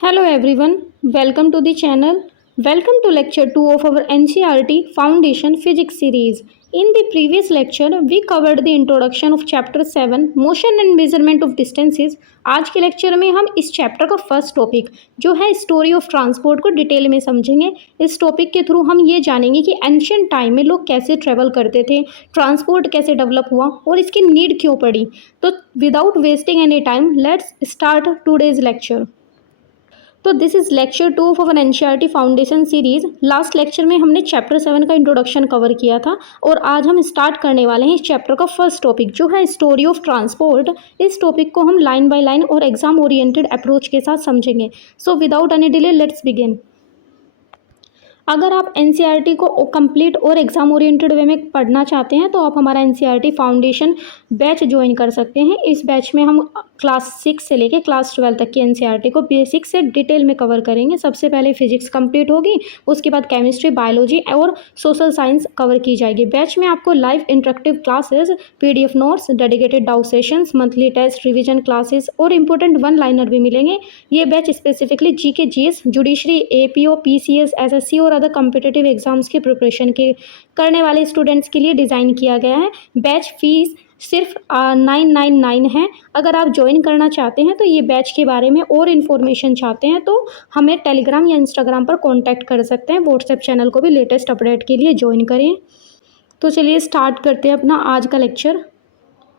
Hello everyone, welcome to the channel. Welcome to lecture 2 of our NCERT Foundation Physics series. In the previous lecture, we covered the introduction of chapter 7 Motion and Measurement of Distances. आज के lecture में हम इस chapter का first topic जो है story of transport को detail में समझेंगे। इस टॉपिक के थ्रू हम ये जानेंगे कि एंशियंट टाइम में लोग कैसे ट्रेवल करते थे, ट्रांसपोर्ट कैसे डेवलप हुआ और इसकी नीड क्यों पड़ी। तो without wasting any time let's start today's lecture. तो this is lecture 2 of our NCERT foundation series. Last lecture में हमने चैप्टर 7 का इंट्रोडक्शन कवर किया था और आज हम स्टार्ट करने वाले हैं इस चैप्टर का फर्स्ट टॉपिक जो है स्टोरी ऑफ ट्रांसपोर्ट। इस टॉपिक को हम लाइन बाय लाइन और एग्जाम ओरिएंटेड अप्रोच के साथ समझेंगे। So without any delay let's begin. अगर आप एनसीईआरटी को कंप्लीट और एग्जाम ओरिएंटेड वे में पढ़ना चाहते हैं तो आप हमारा एनसीईआरटी फाउंडेशन बैच ज्वाइन कर सकते हैं। इस बैच में हम क्लास 6 से लेके क्लास 12 तक की एनसीईआरटी को बेसिक से डिटेल में कवर करेंगे। सबसे पहले फिजिक्स कंप्लीट होगी, उसके बाद केमिस्ट्री, बायोलॉजी और सोशल साइंस कवर की जाएगी। बैच में आपको live interactive classes, PDF notes, dedicated doubt sessions, monthly test, revision classes और इंपॉर्टेंट वन लाइनर भी मिलेंगे। ये batch specifically GK, GS, judiciary, APO, PCS, SSC और अदर कॉम्पिटिटिव एग्जाम्स की प्रिपरेशन के करने वाले स्टूडेंट्स के लिए डिज़ाइन किया गया है। बैच फीस सिर्फ 999 है। अगर आप ज्वाइन करना चाहते हैं तो ये बैच के बारे में और इन्फॉर्मेशन चाहते हैं तो हमें टेलीग्राम या इंस्टाग्राम पर कांटेक्ट कर सकते हैं। व्हाट्सएप चैनल को भी लेटेस्ट अपडेट के लिए ज्वाइन करें। तो चलिए स्टार्ट करते हैं अपना आज का लेक्चर।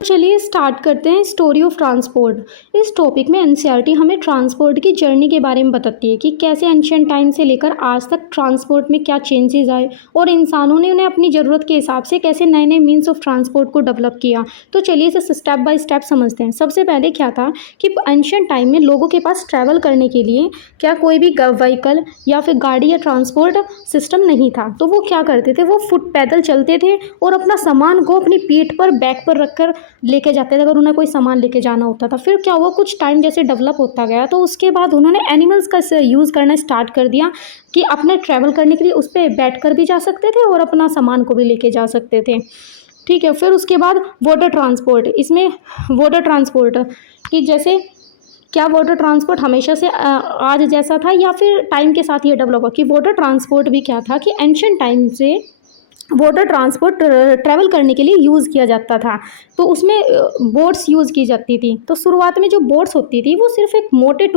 चलिए स्टार्ट करते हैं स्टोरी ऑफ ट्रांसपोर्ट। इस टॉपिक में एनसीईआरटी हमें ट्रांसपोर्ट की जर्नी के बारे में बताती है कि कैसे एंशिएंट टाइम से लेकर आज तक ट्रांसपोर्ट में क्या चेंजेस आए और इंसानों ने उन्हें अपनी ज़रूरत के हिसाब से कैसे नए नए मीन्स ऑफ ट्रांसपोर्ट को डेवलप किया। तो चलिए इसे स्टेप बाय स्टेप समझते हैं। सबसे पहले क्या था कि एंशिएंट टाइम में लोगों के पास ट्रैवल करने के लिए क्या कोई भी व्हीकल या फिर गाड़ी या ट्रांसपोर्ट सिस्टम नहीं था। तो वो क्या करते थे, वो फुट पैदल चलते थे और अपना सामान को अपनी पीठ पर, बैक पर रखकर लेके जाते थे अगर उन्हें कोई सामान लेके जाना होता था। फिर क्या हुआ, कुछ टाइम जैसे डेवलप होता गया तो उसके बाद उन्होंने एनिमल्स का यूज़ करना स्टार्ट कर दिया कि अपने ट्रैवल करने के लिए उस पर बैठ कर भी जा सकते थे और अपना सामान को भी लेके जा सकते थे। ठीक है, फिर उसके बाद वाटर ट्रांसपोर्ट। इसमें वाटर ट्रांसपोर्ट कि जैसे क्या वाटर ट्रांसपोर्ट हमेशा से आज जैसा था या फिर टाइम के साथ ये डेवलप हुआ कि वाटर ट्रांसपोर्ट भी क्या था कि एंशिएंट टाइम से वाटर ट्रांसपोर्ट ट्रैवल करने के लिए यूज़ किया जाता था। तो उसमें बोट्स यूज़ की जाती थी। तो शुरुआत में जो बोट्स होती थी वो सिर्फ एक मोटे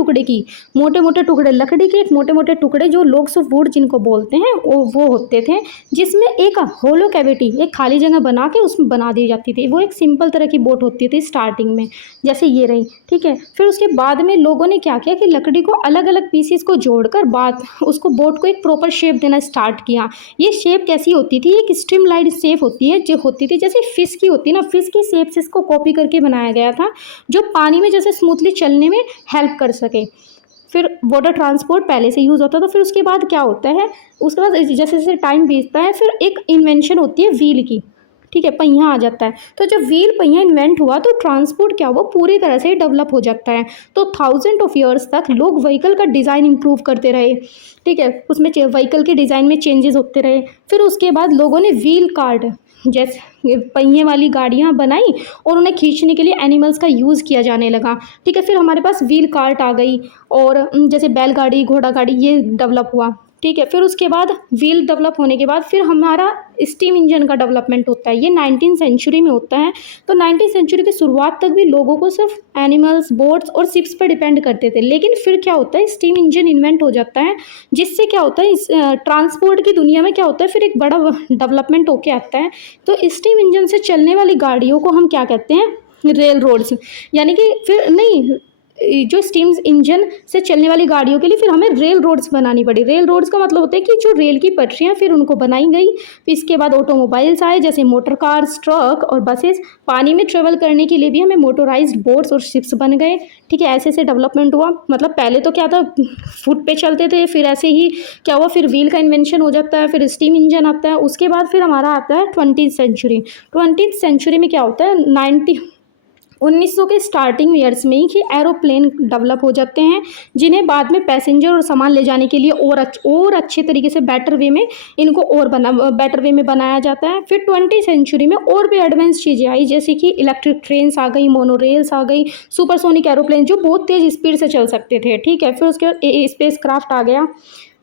मोटे टुकड़े लकड़ी के, एक मोटे मोटे टुकड़े जो लोग्स ऑफ वुड जिनको बोलते हैं वो होते थे, जिसमें एक होलो कैविटी, एक खाली जगह बना के उसमें बना दी जाती थी। वो एक सिंपल तरह की बोट होती थी स्टार्टिंग में, जैसे ये रही। ठीक है, फिर उसके बाद में लोगों ने क्या किया कि लकड़ी को अलग अलग पीसीस को जोड़कर बाद उसको बोट को एक प्रॉपर शेप देना स्टार्ट किया। ये शेप कैसी होती थी, एक स्ट्रीमलाइन शेप होती है जो होती थी जैसे फिश की होती है ना, फिश की शेप से इसको कॉपी करके बनाया गया था जो पानी में जैसे स्मूथली चलने में हेल्प कर सके। फिर वाटर ट्रांसपोर्ट पहले से यूज़ होता था। फिर उसके बाद क्या होता है, उसके बाद जैसे जैसे टाइम बीतता है फिर एक इन्वेंशन होती है व्हील की। ठीक है, पहिया आ जाता है। तो जब व्हील पहिया इन्वेंट हुआ तो ट्रांसपोर्ट क्या हुआ, पूरी तरह से डेवलप हो जाता है। तो थाउजेंड ऑफ ईयर्स तक लोग व्हीकल का डिज़ाइन इंप्रूव करते रहे। ठीक है, उसमें व्हीकल के डिज़ाइन में चेंजेस होते रहे। फिर उसके बाद लोगों ने व्हील कार्ट जैसे पहिए वाली गाड़ियाँ बनाई और उन्हें खींचने के लिए एनिमल्स का यूज़ किया जाने लगा। ठीक है, फिर हमारे पास व्हील कार्ट आ गई और जैसे बैलगाड़ी, घोड़ा गाड़ी ये डेवलप हुआ। ठीक है, फिर उसके बाद व्हील डेवलप होने के बाद फिर हमारा स्टीम इंजन का डेवलपमेंट होता है। ये 19th सेंचुरी में होता है। तो 19th सेंचुरी की शुरुआत तक भी लोगों को सिर्फ एनिमल्स, बोट्स और शिप्स पर डिपेंड करते थे। लेकिन फिर क्या होता है, स्टीम इंजन इन्वेंट हो जाता है, जिससे क्या होता है इस ट्रांसपोर्ट की दुनिया में क्या होता है, फिर एक बड़ा डेवलपमेंट होके आता है। तो स्टीम इंजन से चलने वाली गाड़ियों को हम क्या कहते हैं, रेल रोड्स। यानी कि फिर नहीं, जो स्टीम इंजन से चलने वाली गाड़ियों के लिए फिर हमें रेल रोड्स बनानी पड़ी। रेल रोड्स का मतलब होता है कि जो रेल की पटरियाँ फिर उनको बनाई गई। फिर इसके बाद ऑटोमोबाइल्स आए जैसे मोटर कार्स, ट्रक और बसेस। पानी में ट्रेवल करने के लिए भी हमें मोटराइज्ड बोट्स और शिप्स बन गए। ठीक है, ऐसे ऐसे डेवलपमेंट हुआ। मतलब पहले तो क्या था, फुट पे चलते थे, फिर ऐसे ही क्या हुआ, फिर व्हील का इन्वेंशन हो जाता है, फिर स्टीम इंजन आता है। उसके बाद फिर हमारा आता है 20th सेंचुरी। 20th सेंचुरी में क्या होता है, 1900 के स्टार्टिंग ईयर्स में ही एरोप्लेन डेवलप हो जाते हैं, जिन्हें बाद में पैसेंजर और सामान ले जाने के लिए और अच्छे तरीके से बेटर वे में इनको और बेटर वे में बनाया जाता है। फिर 20वीं सेंचुरी में और भी एडवांस चीज़ें आई, जैसे कि इलेक्ट्रिक ट्रेन्स आ गई, मोनोरेल्स आ गई, सुपरसोनिक एरोप्लेन जो बहुत तेज़ स्पीड से चल सकते थे। ठीक है, फिर उसके बाद स्पेस क्राफ्ट आ गया।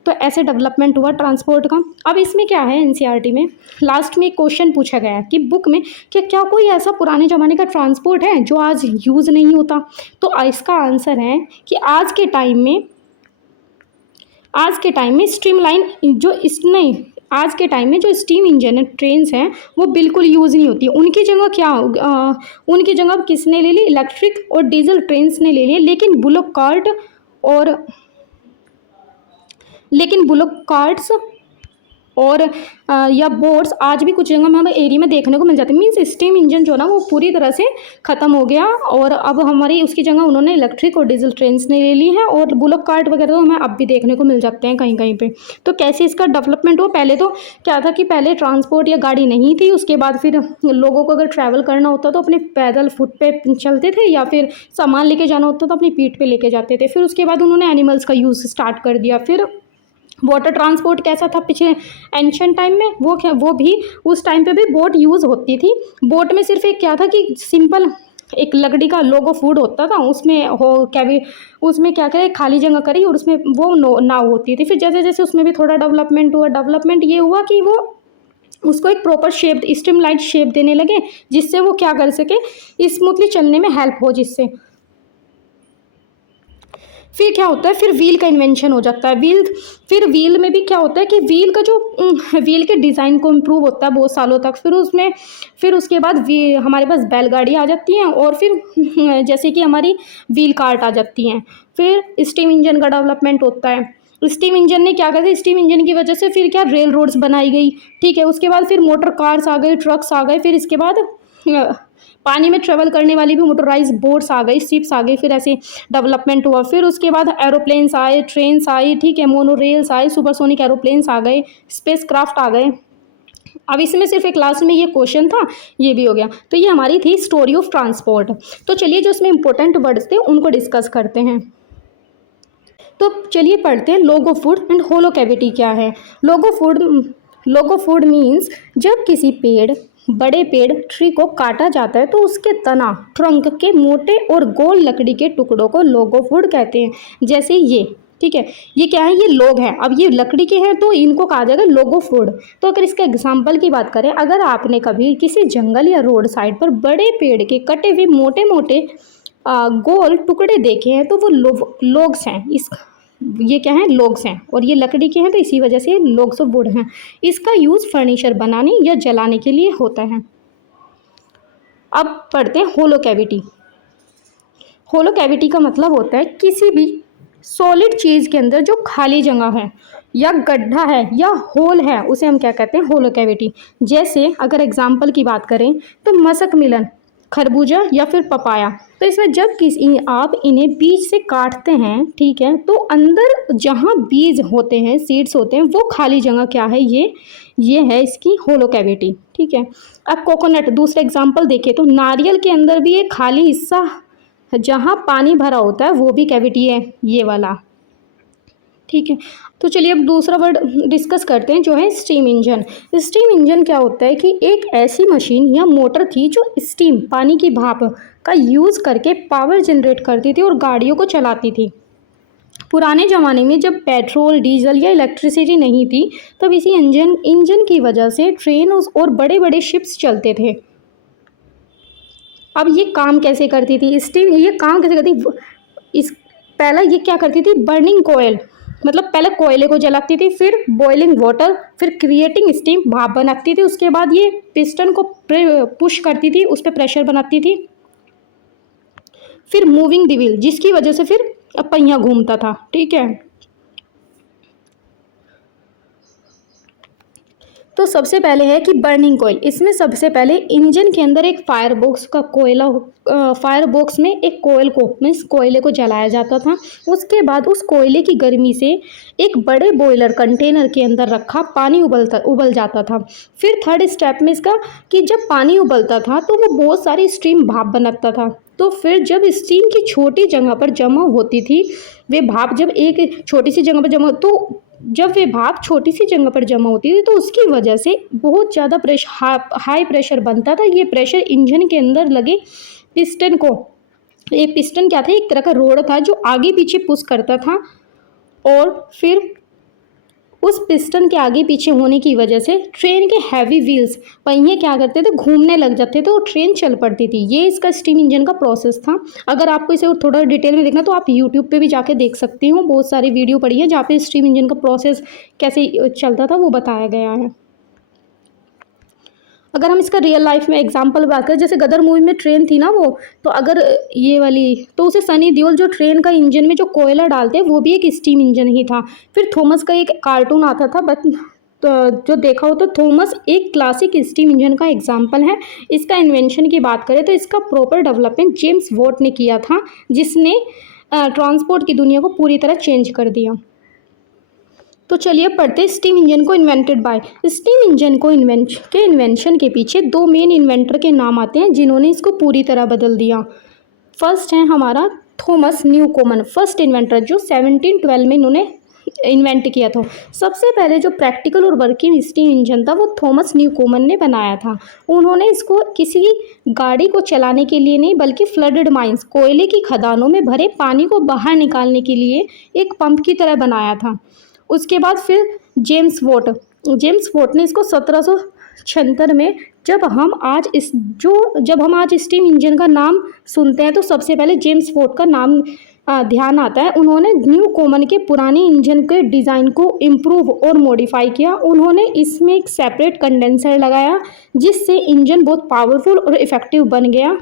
तो ऐसे डेवलपमेंट हुआ ट्रांसपोर्ट का। अब इसमें क्या है, एनसीईआरटी में लास्ट में एक क्वेश्चन पूछा गया है कि बुक में कि क्या कोई ऐसा पुराने ज़माने का ट्रांसपोर्ट है जो आज यूज़ नहीं होता। तो इसका आंसर है कि आज के टाइम में स्ट्रीमलाइन जो इस नहीं आज के टाइम में जो स्टीम इंजन है, ट्रेन्स हैं, वो बिल्कुल यूज़ नहीं होती। उनकी जगह उनकी जगह किसने ले ली, इलेक्ट्रिक और डीजल ट्रेन्स ने ले ली। लेकिन बुलक कार्ट्स और या बोट्स आज भी कुछ जगह में हमें एरिया में देखने को मिल जाते हैं। मीन्स स्टीम इंजन जो ना वो पूरी तरह से ख़त्म हो गया और अब हमारी उसकी जगह उन्होंने इलेक्ट्रिक और डीजल ट्रेन्स ने ले ली है। और बुलक कार्ट वगैरह तो हमें अब भी देखने को मिल जाते हैं कहीं कहीं पे। तो कैसे इसका डेवलपमेंट हुआ, पहले तो क्या था कि पहले ट्रांसपोर्ट या गाड़ी नहीं थी, उसके बाद फिर लोगों को अगर ट्रैवल करना होता तो अपने पैदल फुट पे चलते थे, या फिर सामान लेके जाना होता तो अपनी पीठ पे लेके जाते थे। फिर उसके बाद उन्होंने एनिमल्स का यूज़ स्टार्ट कर दिया। फिर वाटर ट्रांसपोर्ट कैसा था पिछले एंशिएंट टाइम में, वो भी उस टाइम पे भी बोट यूज़ होती थी। बोट में सिर्फ एक क्या था कि सिंपल एक लकड़ी का लोगो फूड होता था, उसमें क्या क्या खाली जगह करी और उसमें वो नाव होती थी। फिर जैसे जैसे उसमें भी थोड़ा डेवलपमेंट ये हुआ कि वो उसको एक प्रॉपर शेप, स्ट्रीमलाइन शेप देने लगे, जिससे वो क्या कर सके, स्मूथली चलने में हेल्प हो जिससे। फिर क्या होता है, फिर व्हील का इन्वेंशन हो जाता है। व्हील में भी क्या होता है कि व्हील के डिज़ाइन को इम्प्रूव होता है बहुत सालों तक। फिर उसके बाद हमारे पास बैलगाड़ी आ जाती हैं, और फिर जैसे कि हमारी व्हील कार्ट आ जाती हैं। फिर स्टीम इंजन का डेवलपमेंट होता है। स्टीम इंजन ने क्या करा, स्टीम इंजन की वजह से फिर क्या रेल रोड्स बनाई गई। ठीक है, उसके बाद फिर मोटर कार्स आ गए, ट्रक्स आ गए। फिर इसके बाद पानी में ट्रेवल करने वाली भी मोटराइज बोट्स आ गई, शिप्स आ गई। फिर ऐसे डेवलपमेंट हुआ। फिर उसके बाद एरोप्लेन्स आए, ट्रेन्स आई, ठीक है, मोनोरेल्स आए, सुपरसोनिक एरोप्लेन्स आ गए, स्पेस क्राफ्ट आ गए। अब इसमें सिर्फ एक लास्ट में ये क्वेश्चन था, ये भी हो गया। तो ये हमारी थी स्टोरी ऑफ ट्रांसपोर्ट। तो चलिए जो इसमें इंपॉर्टेंट वर्ड्स थे उनको डिस्कस करते हैं। तो चलिए पढ़ते हैं लोगो फूड एंड होलो कैविटी क्या है। लोगो फूड मीन्स जब किसी बड़े पेड़ ट्री को काटा जाता है तो उसके तना, ट्रंक के मोटे और गोल लकड़ी के टुकड़ों को लोगो फूड कहते हैं। जैसे ये, ठीक है, ये क्या है, ये लोग हैं। अब ये लकड़ी के हैं तो इनको कहा जाएगा लोगो फूड। तो अगर इसके एग्जाम्पल की बात करें, अगर आपने कभी किसी जंगल या रोड साइड पर बड़े पेड़ के कटे हुए मोटे मोटे गोल टुकड़े देखे हैं तो वो लोग्स हैं। ये क्या है, लोग्स हैं, और ये लकड़ी के हैं तो इसी वजह से लोग्स ऑफ वुड हैं। इसका यूज़ फर्नीचर बनाने या जलाने के लिए होता है। अब पढ़ते हैं होलो कैविटी। होलो कैविटी का मतलब होता है किसी भी सॉलिड चीज़ के अंदर जो खाली जगह है या गड्ढा है या होल है, उसे हम क्या कहते हैं, होलो कैविटी। जैसे अगर एग्जाम्पल की बात करें तो मशक मिलन, खरबूजा या फिर पपाया। तो इसमें जब आप इन्हें बीज से काटते हैं, ठीक है, तो अंदर जहाँ बीज होते हैं, सीड्स होते हैं, वो खाली जगह क्या है, ये है इसकी होलो कैविटी। ठीक है। अब कोकोनट, दूसरा एग्जाम्पल देखें तो नारियल के अंदर भी एक खाली हिस्सा जहाँ पानी भरा होता है वो भी कैविटी है, ये वाला। ठीक है। तो चलिए अब दूसरा वर्ड डिस्कस करते हैं जो है स्टीम इंजन। स्टीम इंजन क्या होता है कि एक ऐसी मशीन या मोटर थी जो स्टीम, पानी की भाप का यूज़ करके पावर जनरेट करती थी और गाड़ियों को चलाती थी। पुराने ज़माने में जब पेट्रोल, डीजल या इलेक्ट्रिसिटी नहीं थी तब इसी इंजन की वजह से ट्रेन और बड़े बड़े शिप्स चलते थे। अब ये काम कैसे करती थी स्टीम, ये काम कैसे करती, पहला ये क्या करती थी, बर्निंग कोयल, मतलब पहले कोयले को जलाती थी, फिर बॉइलिंग वाटर, फिर क्रिएटिंग स्टीम, भाप बनाती थी। उसके बाद ये पिस्टन को पुश करती थी, उस पर प्रेशर बनाती थी। फिर मूविंग द व्हील, जिसकी वजह से फिर पहिया घूमता था। ठीक है। तो सबसे पहले है कि बर्निंग कोयल। इसमें सबसे पहले इंजन के अंदर एक फायर बॉक्स का कोयला, फायर बॉक्स में एक कोयल को मीन्स कोयले को जलाया जाता था। उसके बाद उस कोयले की गर्मी से एक बड़े बॉयलर कंटेनर के अंदर रखा पानी उबल जाता था। फिर थर्ड स्टेप में इसका कि जब पानी उबलता था तो वो बहुत सारी स्टीम भाप बनाता था। तो फिर जब स्टीम की छोटी जगह पर जमा होती थी, वे भाप जब एक छोटी सी जगह पर जमा, तो जब वे भाप छोटी सी जगह पर जमा होती थी तो उसकी वजह से बहुत ज़्यादा हाई प्रेशर बनता था। ये प्रेशर इंजन के अंदर लगे पिस्टन को, ये पिस्टन क्या था, एक तरह का रोड था जो आगे पीछे पुश करता था, और फिर उस पिस्टन के आगे पीछे होने की वजह से ट्रेन के हैवी व्हील्स, पहिए क्या करते थे, घूमने लग जाते थे और ट्रेन चल पड़ती थी। ये इसका स्टीम इंजन का प्रोसेस था। अगर आपको इसे थोड़ा डिटेल में देखना तो आप यूट्यूब पे भी जाके देख सकती हो, बहुत सारी वीडियो पड़ी है जहाँ पे स्टीम इंजन का प्रोसेस कैसे चलता था वो बताया गया है। अगर हम इसका रियल लाइफ में एग्जांपल बात करें, जैसे गदर मूवी में ट्रेन थी ना वो, तो अगर ये वाली, तो उसे सनी देओल जो ट्रेन का इंजन में जो कोयला डालते हैं वो भी एक स्टीम इंजन ही था। फिर थॉमस का एक कार्टून आता था, बट तो जो देखा हो तो थॉमस एक क्लासिक स्टीम इंजन का एग्जाम्पल है। इसका इन्वेंशन की बात करें तो इसका प्रॉपर डेवलपमेंट जेम्स वॉट ने किया था, जिसने ट्रांसपोर्ट की दुनिया को पूरी तरह चेंज कर दिया। तो चलिए पढ़ते स्टीम इंजन को इन्वेंटेड बाय। स्टीम इंजन को इन्वेंशन के पीछे दो मेन इन्वेंटर के नाम आते हैं जिन्होंने इसको पूरी तरह बदल दिया। फर्स्ट है हमारा थॉमस न्यूकोमन, फर्स्ट इन्वेंटर जो 1712 में इन्होंने इन्वेंट किया था। सबसे पहले जो प्रैक्टिकल और वर्किंग स्टीम इंजन था वो थॉमस न्यूकोमन ने बनाया था। उन्होंने इसको किसी गाड़ी को चलाने के लिए नहीं, बल्कि फ्लडेड माइंस, कोयले की खदानों में भरे पानी को बाहर निकालने के लिए एक पंप की तरह बनाया था। उसके बाद फिर जेम्स वॉट ने इसको 1776 में, जब हम आज स्टीम इंजन का नाम सुनते हैं तो सबसे पहले जेम्स वॉट का नाम ध्यान आता है। उन्होंने न्यूकोमन के पुराने इंजन के डिज़ाइन को इम्प्रूव और मॉडिफाई किया। उन्होंने इसमें एक सेपरेट कंडेंसर लगाया जिससे इंजन बहुत पावरफुल और इफ़ेक्टिव बन गया।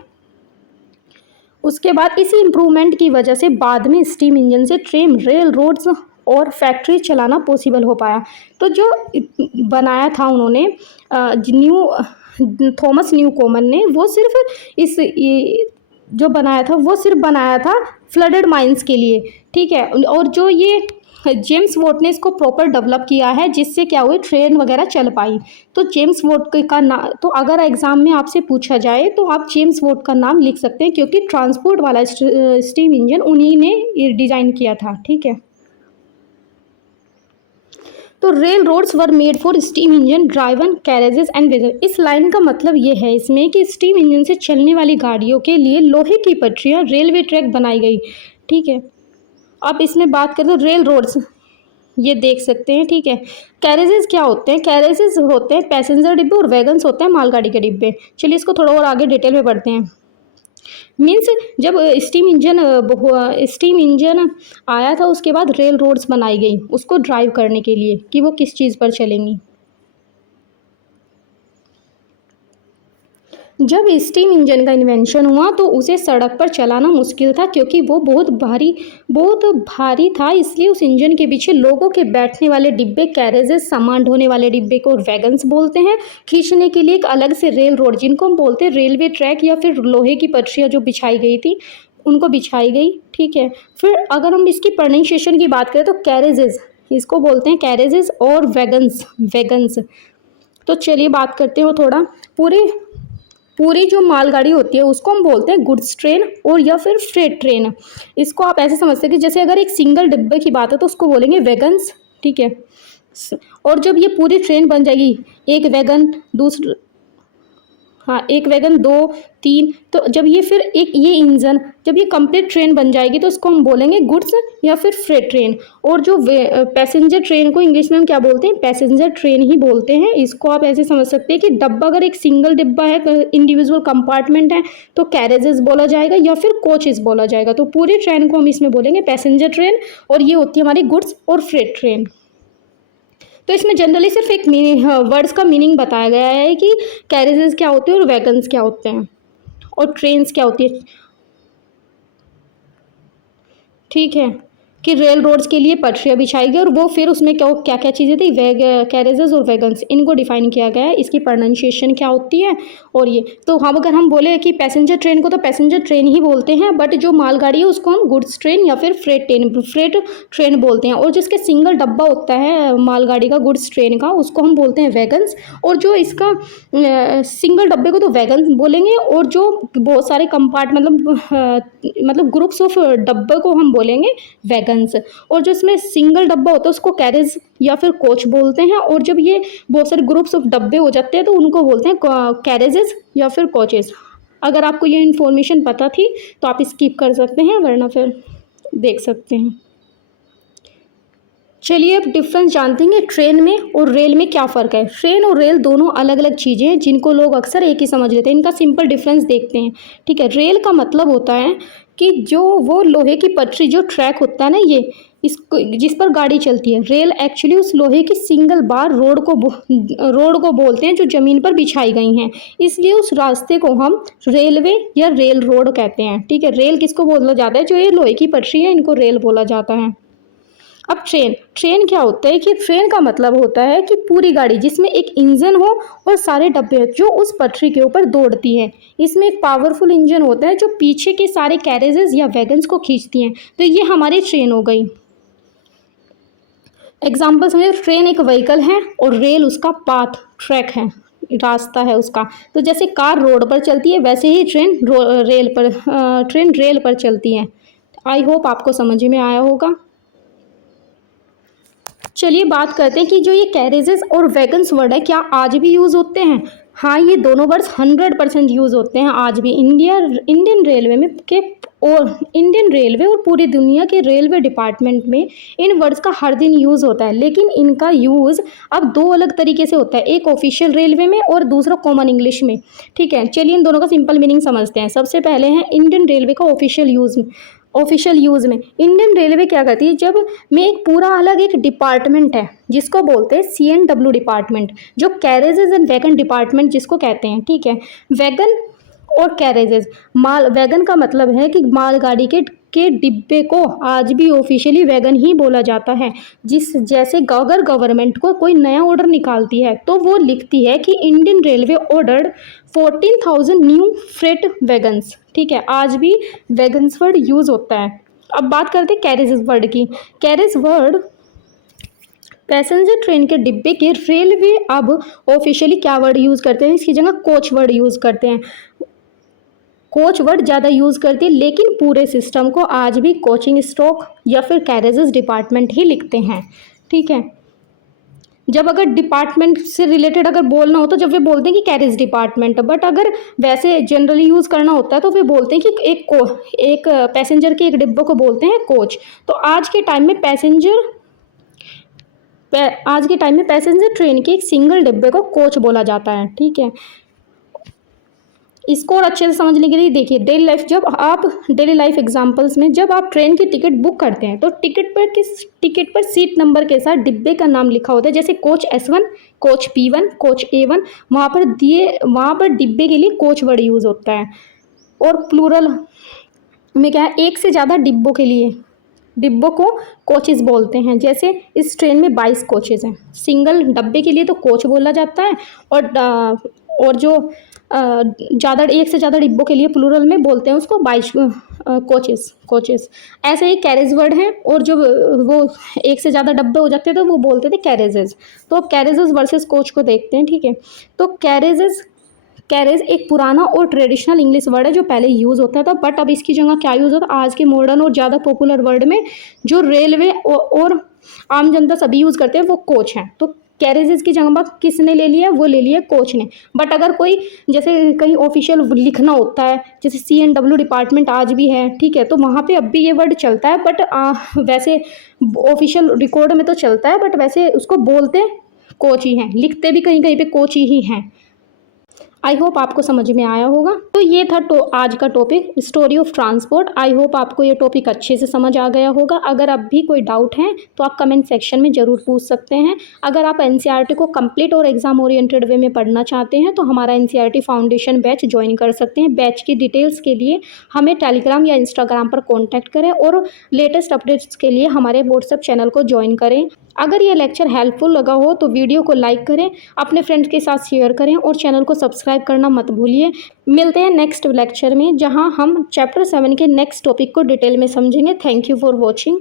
उसके बाद इसी इम्प्रूवमेंट की वजह से बाद में स्टीम इंजन से ट्रेन, रेल रोड्स और फैक्ट्री चलाना पॉसिबल हो पाया। तो जो बनाया था उन्होंने थॉमस न्यूकोमन ने, वो सिर्फ जो बनाया था फ्लडेड माइंस के लिए, ठीक है। और जो ये जेम्स वॉट ने इसको प्रॉपर डेवलप किया है जिससे क्या हुई, ट्रेन वगैरह चल पाई। तो जेम्स वॉट का नाम, तो अगर एग्ज़ाम में आपसे पूछा जाए तो आप जेम्स वॉट का नाम लिख सकते हैं क्योंकि ट्रांसपोर्ट वाला स्टीम इंजन उन्हीं ने डिज़ाइन किया था, ठीक है। तो railroads were made for steam engine driven carriages and vessel. इस लाइन का मतलब ये है इसमें कि स्टीम इंजन से चलने वाली गाड़ियों के लिए लोहे की पटरियाँ, रेलवे ट्रैक बनाई गई, ठीक है। अब इसमें बात करें तो रेल रोड्स, ये देख सकते हैं, ठीक है। कैरेजेस क्या होते हैं? कैरेजेस होते हैं पैसेंजर डिब्बे और वैगन्स होते हैं मालगाड़ी के डिब्बे। चलिए इसको थोड़ा और आगे डिटेल में पढ़ते हैं। मीन्स जब स्टीम इंजन आया था उसके बाद रेल रोड्स बनाई गई उसको ड्राइव करने के लिए कि वो किस चीज़ पर चलेंगी। जब स्टीम इंजन का इन्वेंशन हुआ तो उसे सड़क पर चलाना मुश्किल था क्योंकि वो बहुत भारी था, इसलिए उस इंजन के पीछे लोगों के बैठने वाले डिब्बे, कैरेजेस, सामान ढोने वाले डिब्बे को वैगन्स बोलते हैं, खींचने के लिए एक अलग से रेल रोड जिनको हम बोलते हैं रेलवे ट्रैक या फिर लोहे की पटरियाँ जो बिछाई गई थी उनको बिछाई गई, ठीक है। फिर अगर हम इसकी प्रोनाउंसिएशन की बात करें तो कैरेजेस, इसको बोलते हैं कैरेजेस और वैगन्स। तो चलिए बात करते हो थोड़ा, पूरी जो मालगाड़ी होती है उसको हम बोलते हैं गुड्स ट्रेन और या फिर फ्रेट ट्रेन। इसको आप ऐसे समझते हैं कि जैसे अगर एक सिंगल डिब्बे की बात है तो उसको बोलेंगे वैगन्स, ठीक है। और जब ये पूरी ट्रेन बन जाएगी, एक वैगन, एक वैगन, 2, 3, तो जब ये फिर ये इंजन, जब ये कंप्लीट ट्रेन बन जाएगी तो इसको हम बोलेंगे गुड्स या फिर फ्रेट ट्रेन। और जो पैसेंजर ट्रेन को इंग्लिश में हम क्या बोलते हैं? पैसेंजर ट्रेन ही बोलते हैं। इसको आप ऐसे समझ सकते हैं कि डब्बा, अगर एक सिंगल डिब्बा है, इंडिविजुअल कंपार्टमेंट है, तो कैरेजेस बोला जाएगा या फिर कोचेस बोला जाएगा। तो पूरी ट्रेन को हम इसमें बोलेंगे पैसेंजर ट्रेन, और ये होती है हमारी गुड्स और फ्रेट ट्रेन। तो इसमें जनरली सिर्फ एक वर्ड्स का मीनिंग बताया गया है कि कैरेजेस क्या होते हैं और वैगन्स क्या होते हैं और ट्रेन्स क्या होती है, ठीक है। कि रेल रोड्स के लिए पटरियाँ बिछाई गई और वो फिर उसमें क्या क्या चीज़ें थी, कैरेजेस और वैगन्स, इनको डिफाइन किया गया है। इसकी प्रोनाउंसिएशन क्या होती है और ये तो हम अगर हम बोले कि पैसेंजर ट्रेन को तो पैसेंजर ट्रेन ही बोलते हैं, बट जो मालगाड़ी है उसको हम गुड्स ट्रेन या फिर फ्रेट ट्रेन बोलते हैं। और जिसके सिंगल डब्बा होता है मालगाड़ी का, गुड्स ट्रेन का, उसको हम बोलते हैं वैगन्स। और जो इसका सिंगल डब्बे को तो वैगन बोलेंगे, और जो बहुत सारे कंपार्ट मतलब ग्रुप्स ऑफ डब्बे को हम बोलेंगे वैगन्स। और जो इसमें सिंगल डब्बा होता है उसको कैरेज या फिर कोच बोलते हैं। और जब ये बहुत सारे ग्रुप्स ऑफ डब्बे हो जाते हैं तो उनको बोलते हैं कैरेजेस या फिर कोचेस। अगर आपको ये इन्फॉर्मेशन पता थी तो आप स्किप कर सकते हैं, वरना फिर देख सकते हैं। चलिए अब डिफरेंस जानते हैं ट्रेन में और रेल में क्या फ़र्क है। ट्रेन और रेल दोनों अलग अलग चीज़ें हैं जिनको लोग अक्सर एक ही समझ लेते हैं। इनका सिंपल डिफरेंस देखते हैं, ठीक है। रेल का मतलब होता है कि जो वो लोहे की पटरी, जो ट्रैक होता है ना, ये इसको जिस पर गाड़ी चलती है, रेल एक्चुअली उस लोहे की सिंगल बार रोड को बोलते हैं जो ज़मीन पर बिछाई गई हैं। इसलिए उस रास्ते को हम रेलवे या रेल रोड कहते हैं, ठीक है। रेल किसको बोला जाता है? जो ये लोहे की पटरी है, इनको रेल बोला जाता है। अब ट्रेन क्या होता है कि ट्रेन का मतलब होता है कि पूरी गाड़ी जिसमें एक इंजन हो और सारे डब्बे जो उस पटरी के ऊपर दौड़ती है। इसमें एक पावरफुल इंजन होता है जो पीछे के सारे कैरेजेस या वैगन्स को खींचती हैं। तो ये हमारी ट्रेन हो गई। एग्जाम्पल समझो, ट्रेन एक व्हीकल है और रेल उसका पाथ, ट्रैक है, रास्ता है उसका। तो जैसे कार रोड पर चलती है वैसे ही ट्रेन रेल पर चलती है। आई होप आपको समझ में आया होगा। चलिए बात करते हैं कि जो ये कैरेजेस और वैगन्स वर्ड है क्या आज भी यूज़ होते हैं। हाँ, ये दोनों वर्ड्स 100% यूज़ होते हैं आज भी इंडियन रेलवे और पूरी दुनिया के रेलवे डिपार्टमेंट में इन वर्ड्स का हर दिन यूज़ होता है। लेकिन इनका यूज़ अब दो अलग तरीके से होता है, एक ऑफिशियल रेलवे में और दूसरा कॉमन इंग्लिश में, ठीक है। चलिए इन दोनों का सिंपल मीनिंग समझते हैं। सबसे पहले है इंडियन रेलवे का ऑफिशियल यूज़ में इंडियन रेलवे क्या करती है, जब में एक पूरा अलग एक डिपार्टमेंट है जिसको बोलते हैं CNW डिपार्टमेंट, जो कैरेजेस एंड वैगन डिपार्टमेंट जिसको कहते हैं, ठीक है। वैगन और कैरेजेस, वैगन का मतलब है कि मालगाड़ी के डिब्बे को आज भी ऑफिशियली वैगन ही बोला जाता है। जैसे अगर गवर्नमेंट को कोई नया ऑर्डर निकालती है तो वो लिखती है कि Indian railway ordered 14,000 new freight wagons, ठीक है। आज भी वैगन्स वर्ड यूज़ होता है। अब बात करते हैं कैरेजेस वर्ड की। कैरेज वर्ड पैसेंजर ट्रेन के डिब्बे के रेलवे अब ऑफिशियली क्या वर्ड यूज़ करते हैं, इसकी जगह कोच वर्ड यूज़ करते हैं। कोच वर्ड ज़्यादा यूज़ करती है, लेकिन पूरे सिस्टम को आज भी कोचिंग स्टॉक या फिर कैरेजेस डिपार्टमेंट ही लिखते हैं, ठीक है। जब अगर डिपार्टमेंट से रिलेटेड अगर बोलना हो तो जब वे बोलते हैं कि कैरेज डिपार्टमेंट, बट अगर वैसे जनरली यूज़ करना होता है तो वे बोलते हैं कि एक पैसेंजर के एक डिब्बे को बोलते हैं कोच। तो आज के टाइम में पैसेंजर ट्रेन के एक सिंगल डिब्बे को कोच बोला जाता है, ठीक है। इसको और अच्छे से समझने के लिए देखिए डेली लाइफ एग्जांपल्स में जब आप ट्रेन की टिकट बुक करते हैं तो टिकट पर सीट नंबर के साथ डिब्बे का नाम लिखा होता है। जैसे coach S1, coach P1, coach A1, वहाँ पर डिब्बे के लिए कोच वर्ड यूज़ होता है। और प्लूरल में क्या है, एक से ज़्यादा डिब्बों को कोचेस बोलते हैं। जैसे इस ट्रेन में 22 कोचेस हैं। सिंगल डब्बे के लिए तो कोच बोला जाता है, और जो एक से ज़्यादा डिब्बों के लिए प्लूरल में बोलते हैं उसको 22 कोचेस। ऐसे ही कैरेज वर्ड है, और जो वो एक से ज़्यादा डब्बे हो जाते थे तो वो बोलते थे कैरेजेस। तो अब कैरेजेस वर्सेस कोच को देखते हैं, ठीक है। तो कैरेज एक पुराना और ट्रेडिशनल इंग्लिश वर्ड है जो पहले यूज़ होता था, बट अब इसकी जगह क्या यूज़ होता है, आज के मॉडर्न और ज़्यादा पॉपुलर वर्ड में जो रेलवे और आम जनता सभी यूज़ करते हैं वो कोच हैं। तो कैरेजेस की जगह किसने ले लिया, वो ले लिया कोच ने। बट अगर कोई जैसे कहीं ऑफिशियल लिखना होता है, जैसे CNW डिपार्टमेंट आज भी है, ठीक है, तो वहाँ पे अब भी ये वर्ड चलता है, बट वैसे ऑफिशियल रिकॉर्ड में तो चलता है, बट वैसे उसको बोलते कोच ही हैं, लिखते भी कहीं कहीं पे कोच ही हैं। आई होप आपको समझ में आया होगा। तो तो ये था आज का topic story of transport. I hope आपको ये टॉपिक अच्छे से समझ आ गया होगा। अगर अब भी कोई डाउट है तो आप कमेंट सेक्शन में ज़रूर पूछ सकते हैं। अगर आप एनसीईआरटी को कंप्लीट और एग्जाम ओरिएंटेड वे में पढ़ना चाहते हैं तो हमारा एनसीईआरटी फाउंडेशन बैच ज्वाइन कर सकते हैं। बैच की डिटेल्स के लिए हमें टेलीग्राम या इंस्टाग्राम पर कॉन्टैक्ट करें और लेटेस्ट अपडेट्स के लिए हमारे व्हाट्सएप चैनल को ज्वाइन करें। अगर ये लेक्चर हेल्पफुल लगा हो तो वीडियो को लाइक करें, अपने फ्रेंड्स के साथ शेयर करें और चैनल को सब्सक्राइब करना मत भूलिए। मिलते हैं नेक्स्ट लेक्चर में जहां हम चैप्टर 7 के नेक्स्ट टॉपिक को डिटेल में समझेंगे। Thank you for watching.